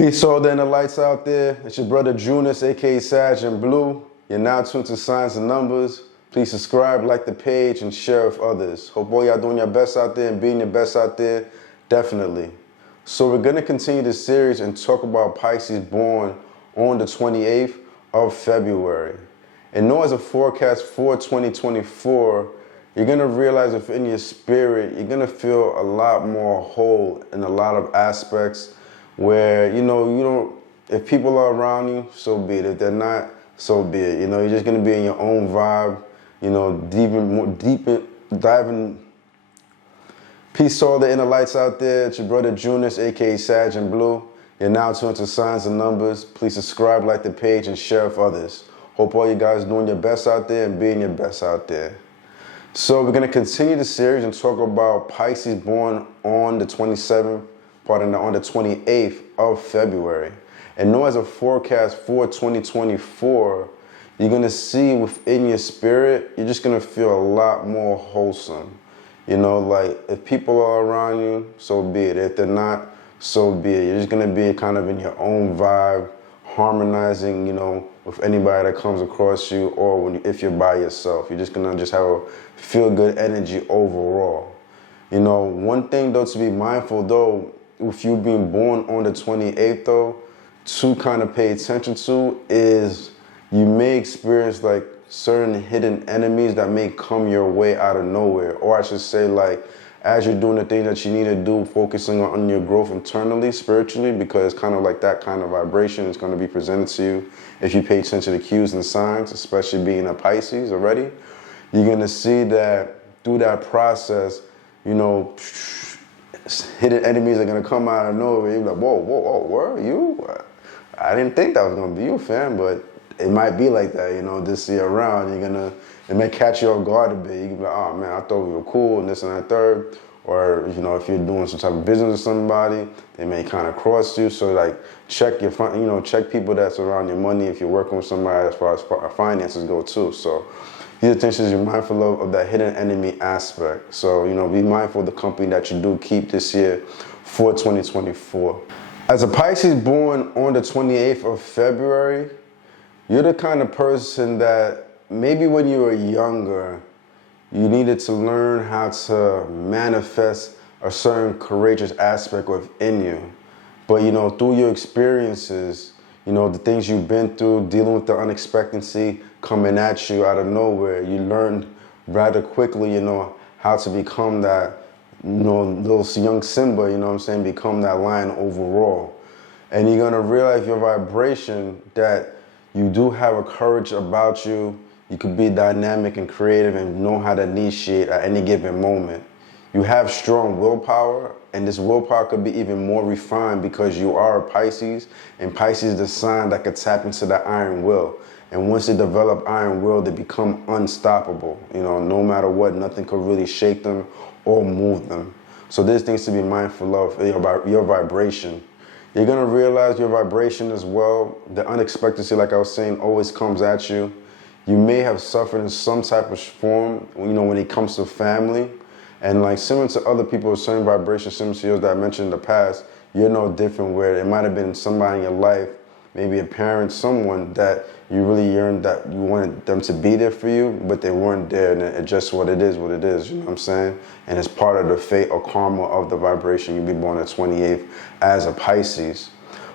Peace all the inner lights out there. It's your brother Junus, aka Sag in Blue. You're now tuned to Signs and Numbers. Please subscribe, like the page, and share with others. Hope all y'all doing your best out there and being your best out there. Definitely. So we're gonna continue this series and talk about Pisces born on the 28th of February. And known as a forecast for 2024, you're gonna realize within your spirit, you're gonna feel a lot more whole in a lot of aspects where, you don't, if people are around you, so be it. If they're not, so be it. You're just gonna be in your own vibe, diving. Peace to all the inner lights out there. It's your brother Junus, aka Sag in Blue. You're now tuned to Signs and Numbers. Please subscribe, like the page, and share with others. Hope all you guys doing your best out there and being your best out there. So we're gonna continue the series and talk about Pisces born on the 28th of February. And known as a forecast for 2024, you're gonna see within your spirit, you're just gonna feel a lot more wholesome. Like if people are around you, so be it. If they're not, so be it. You're just gonna be kind of in your own vibe, harmonizing, with anybody that comes across you, or if you're by yourself. You're just gonna have a feel-good energy overall. One thing though to be mindful though, with you being born on the 28th though, to kind of pay attention to is you may experience like certain hidden enemies that may come your way out of nowhere. Or I should say, like, as you're doing the thing that you need to do, focusing on your growth internally, spiritually, because kind of like that kind of vibration is going to be presented to you if you pay attention to cues and signs, especially being a Pisces already. You're going to see that through that process, hidden enemies are going to come out of nowhere. You're like, whoa, where are you? I didn't think that was going to be you, fam, but it might be like that, this year around. It may catch you off guard a bit. You can be like, oh man, I thought we were cool and this and that third. Or, if you're doing some type of business with somebody, they may kind of cross you. So like check your, check people that's around your money if you're working with somebody as far as finances go too. So these are things you're mindful of that hidden enemy aspect. So, be mindful of the company that you do keep this year for 2024. As a Pisces born on the 28th of February, you're the kind of person that maybe when you were younger, you needed to learn how to manifest a certain courageous aspect within you. But, through your experiences, the things you've been through, dealing with the unexpectancy coming at you out of nowhere, you learned rather quickly, how to become that, little young Simba, become that lion overall. And you're going to realize your vibration that you do have a courage about you. You could be dynamic and creative and know how to initiate at any given moment. You have strong willpower, and this willpower could be even more refined because you are a Pisces, and Pisces is the sign that could tap into the iron will. And once they develop iron will, they become unstoppable. No matter what, nothing could really shake them or move them. So there's things to be mindful of about your vibration. You're going to realize your vibration as well. The unexpectancy, like I was saying, always comes at you. You may have suffered in some type of form, when it comes to family. And like similar to other people with certain vibrations, similar to yours that I mentioned in the past, you're no different, where it might have been somebody in your life, maybe a parent, someone that you really yearned, that you wanted them to be there for you, but they weren't there, and it's just what it is, you know what I'm saying? And it's part of the fate or karma of the vibration. You'll be born on the 28th as a Pisces.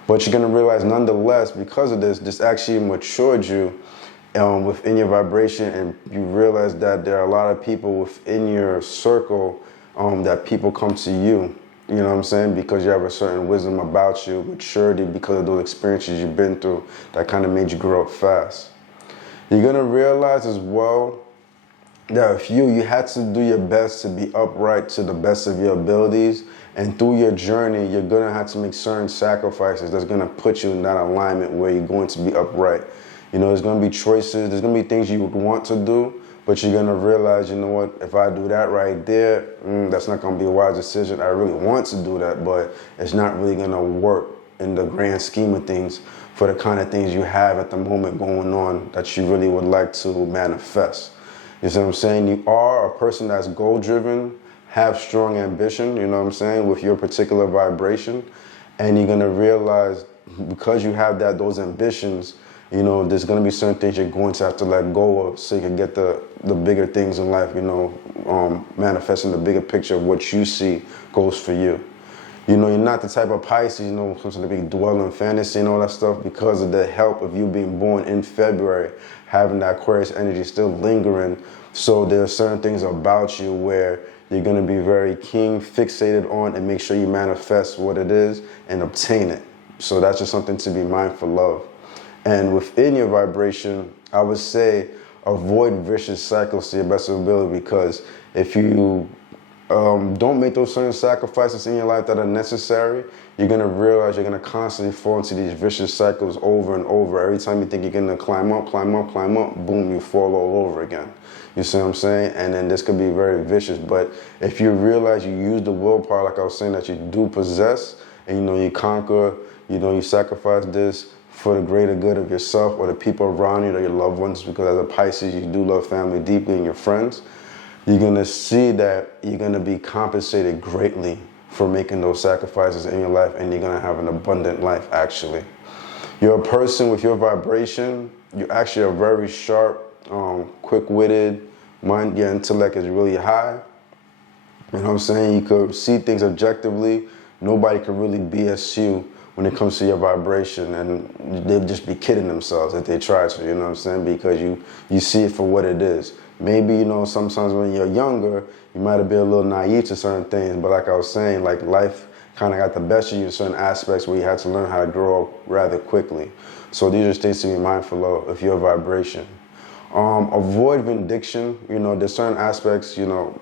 But you're gonna realize nonetheless, because of this actually matured you within your vibration, and you realize that there are a lot of people within your circle that people come to you, you know what I'm saying, because you have a certain wisdom about you, maturity, because of those experiences you've been through that kind of made you grow up fast. You're going to realize as well that if you had to do your best to be upright to the best of your abilities, and through your journey, you're going to have to make certain sacrifices that's going to put you in that alignment where you're going to be upright. There's going to be choices, there's going to be things you would want to do, but you're going to realize, if I do that right there, that's not going to be a wise decision. I really want to do that, but it's not really going to work in the grand scheme of things for the kind of things you have at the moment going on that you really would like to manifest. You see what I'm saying? You are a person that's goal-driven, have strong ambition, with your particular vibration, and you're going to realize because you have those ambitions, you know, there's going to be certain things you're going to have to let go of so you can get the bigger things in life, you know, manifesting the bigger picture of what you see goes for you. You know, you're not the type of Pisces, you know, when it comes to the big dwelling fantasy and all that stuff, because of the help of you being born in February, having that Aquarius energy still lingering. So there are certain things about you where you're going to be very keen, fixated on, and make sure you manifest what it is and obtain it. So that's just something to be mindful of. And within your vibration, I would say avoid vicious cycles to your best of ability, because if you don't make those certain sacrifices in your life that are necessary, you're going to realize you're going to constantly fall into these vicious cycles over and over. Every time you think you're going to climb up, boom, you fall all over again. You see what I'm saying? And then this could be very vicious. But if you realize you use the willpower, like I was saying, that you do possess, and you know, you conquer, you know, you sacrifice this for the greater good of yourself or the people around you or your loved ones, because as a Pisces, you do love family deeply and your friends, you're going to see that you're going to be compensated greatly for making those sacrifices in your life, and you're going to have an abundant life, actually. You're a person with your vibration. You're actually a very sharp, quick-witted mind. Your intellect is really high. You know what I'm saying? You could see things objectively. Nobody can really BS you when it comes to your vibration, and they'll just be kidding themselves if they try to, you know what I'm saying? Because you see it for what it is. Maybe, you know, sometimes when you're younger, you might have been a little naive to certain things, but like I was saying, like life kind of got the best of you in certain aspects where you had to learn how to grow up rather quickly. So these are things to be mindful of your vibration. Avoid vindication. You know, there's certain aspects, you know,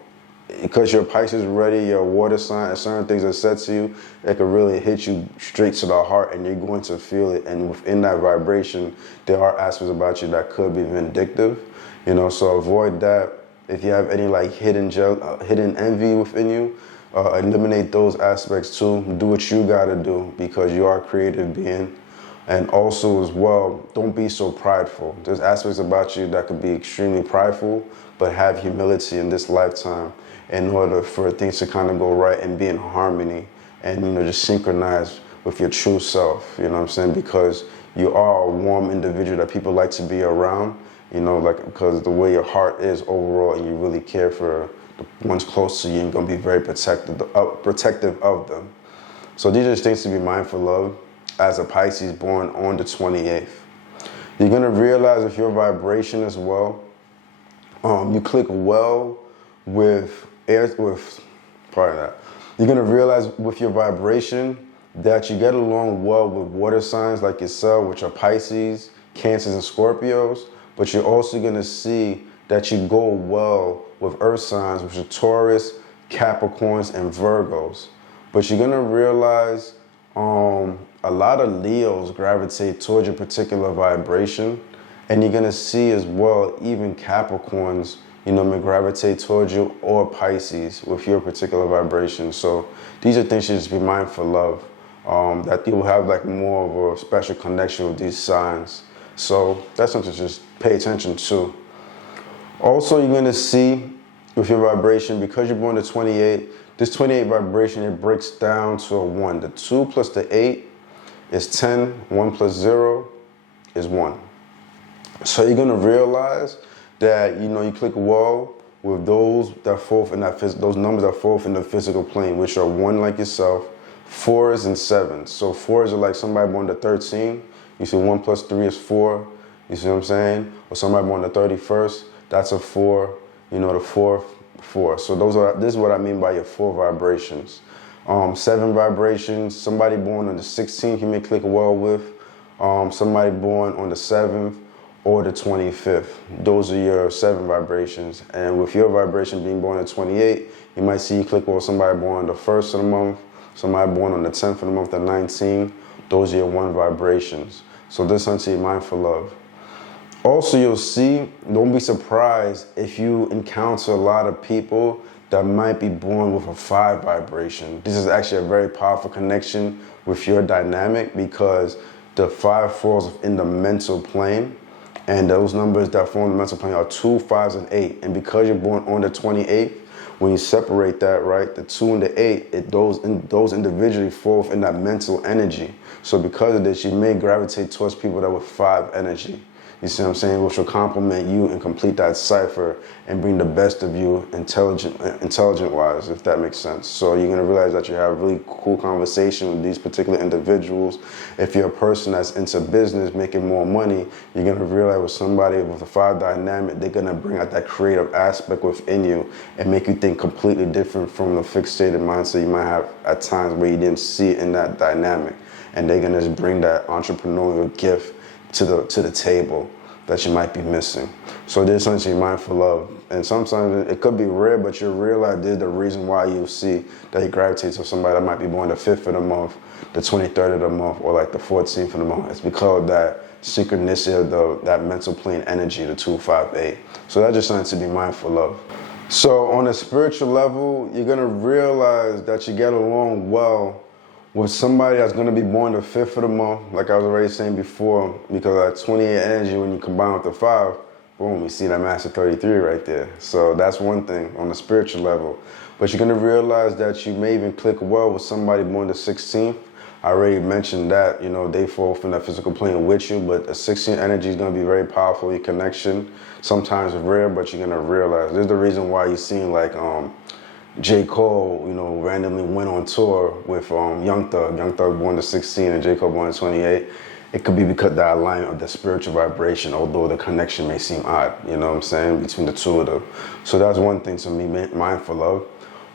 because you're Pisces already, you're a water sign, and certain things are said to you, it could really hit you straight to the heart, and you're going to feel it. And within that vibration, there are aspects about you that could be vindictive. You know, so avoid that. If you have any like hidden envy within you, eliminate those aspects too. Do what you gotta do, because you are a creative being. And also as well, don't be so prideful. There's aspects about you that could be extremely prideful, but have humility in this lifetime in order for things to kind of go right and be in harmony and, you know, just synchronize with your true self. You know what I'm saying? Because you are a warm individual that people like to be around. You know, like, because the way your heart is overall, and you really care for the ones close to you, and going to be very protective of them. So these are things to be mindful of as a Pisces born on the 28th. You're going to realize if your vibration as well, you click well with part of that. You're going to realize with your vibration that you get along well with water signs like yourself, which are Pisces, Cancers, and Scorpios. But you're also going to see that you go well with earth signs, which are Taurus, Capricorns, and Virgos. But you're going to realize a lot of Leos gravitate towards your particular vibration. And you're going to see as well, even Capricorns, you know, may gravitate towards you, or Pisces with your particular vibration. So these are things you just be mindful of, that you'll have like more of a special connection with these signs. So that's something to just pay attention to. Also, you're going to see with your vibration, because you're born the 28, this 28 vibration, it breaks down to a 1. The 2 plus the 8 is 10. 1 plus 0 is 1. So you're going to realize that, you know, you click well with those that fall in that those numbers that fall in the physical plane, which are 1 like yourself, 4s and 7s. So 4s are like somebody born the 13. You see 1 plus 3 is 4. You see what I'm saying? Or somebody born the 31st, that's a 4. You know, the 4th, 4. So this is what I mean by your 4 vibrations. 7 vibrations, somebody born on the 16th you may click well with. Somebody born on the 7th or the 25th. Those are your 7 vibrations. And with your vibration being born at 28, you might see you click well with somebody born on the 1st of the month, somebody born on the 10th of the month, the 19th. Those are your 1 vibrations. So this is something to be mindful of. Also, you'll see, don't be surprised if you encounter a lot of people that might be born with a 5 vibration. This is actually a very powerful connection with your dynamic, because the 5 falls in the mental plane, and those numbers that fall in the mental plane are 2, 5s, and 8. And because you're born on the 28th, when you separate that, right, the 2 and the 8, those individually fall in that mental energy. So because of this, you may gravitate towards people that with 5 energy. You see what I'm saying? Which will complement you and complete that cipher and bring the best of you intelligent-wise, if that makes sense. So you're gonna realize that you have really cool conversation with these particular individuals. If you're a person that's into business, making more money, you're gonna realize with somebody with a 5 dynamic, they're gonna bring out that creative aspect within you and make you think completely different from the fixated mindset you might have at times where you didn't see it in that dynamic. And they're gonna just bring that entrepreneurial gift to the table that you might be missing. So there's something to be mindful of. And sometimes it could be rare, but you'll realize there's the reason why you see that you gravitate to somebody that might be born the 5th of the month, the 23rd of the month, or like the 14th of the month. It's because of that synchronicity of that mental plane energy, the 2, 5, 8. So that's just something to be mindful of. So on a spiritual level, you're gonna realize that you get along well with somebody that's going to be born the 5th of the month, like I was already saying before, because that 28 energy, when you combine with the 5, boom, you see that master 33 right there. So that's one thing on the spiritual level. But you're going to realize that you may even click well with somebody born the 16th. I already mentioned that, you know, they fall from that physical plane with you, but the 16th energy is going to be very powerful. Your connection, sometimes rare, but you're going to realize. There's the reason why you're seeing like, J. Cole, you know, randomly went on tour with Young Thug. Young Thug born the 16 and J. Cole born the 28. It could be because of that alignment of the spiritual vibration, although the connection may seem odd, you know what I'm saying, between the two of them. So that's one thing to be mindful of.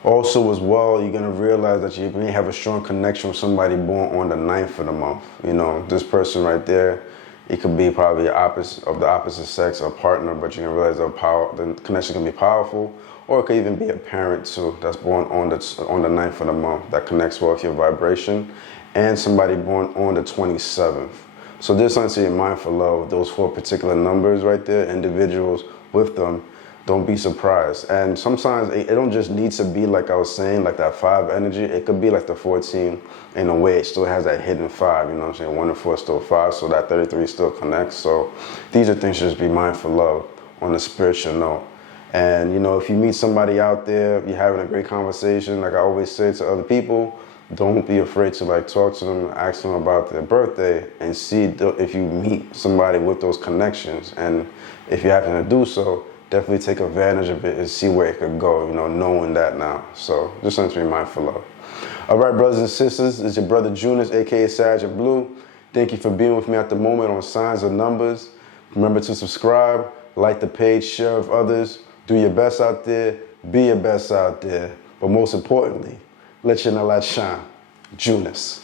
Also as well, you're gonna realize that you may have a strong connection with somebody born on the 9th of the month. You know, this person right there, it could be probably the opposite sex or partner, but you're gonna realize the connection can be powerful. Or it could even be a parent too that's born on the 9th of the month that connects well with your vibration, and somebody born on the 27th. So there's something to be mindful of, those 4 particular numbers right there, individuals with them. Don't be surprised. And sometimes it don't just need to be like I was saying, like that 5 energy. It could be like the 14 in a way. It still has that hidden 5, you know what I'm saying? 1 and 4 is still 5, so that 33 still connects. So these are things to just be mindful of on a spiritual note. And, you know, if you meet somebody out there, you're having a great conversation, like I always say to other people, don't be afraid to like talk to them, ask them about their birthday, and see if you meet somebody with those connections. And if you happen to do so, definitely take advantage of it and see where it could go, you know, knowing that now. So just something to be mindful of. All right, brothers and sisters, it's your brother Junis, aka Sag and Blue. Thank you for being with me at the moment on Signs of Numbers. Remember to subscribe, like the page, share with others. Do your best out there, be your best out there, but most importantly, let your light shine. Junis.